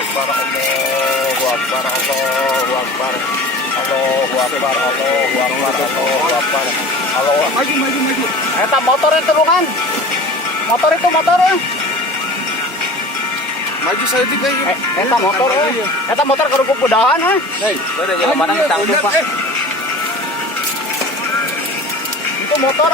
Akbar, Allahu Akbar, Allahu Akbar. Allahu Akbar, Allahu Akbar, Allahu Akbar. Allahu Akbar. Maju. Eta motor itu kan. Motor itu motor. Maju saya tiga ini. Eta motor. Eta motor kerupuk kudahan. Hei, ada yang mana kita Pak? Itu motor.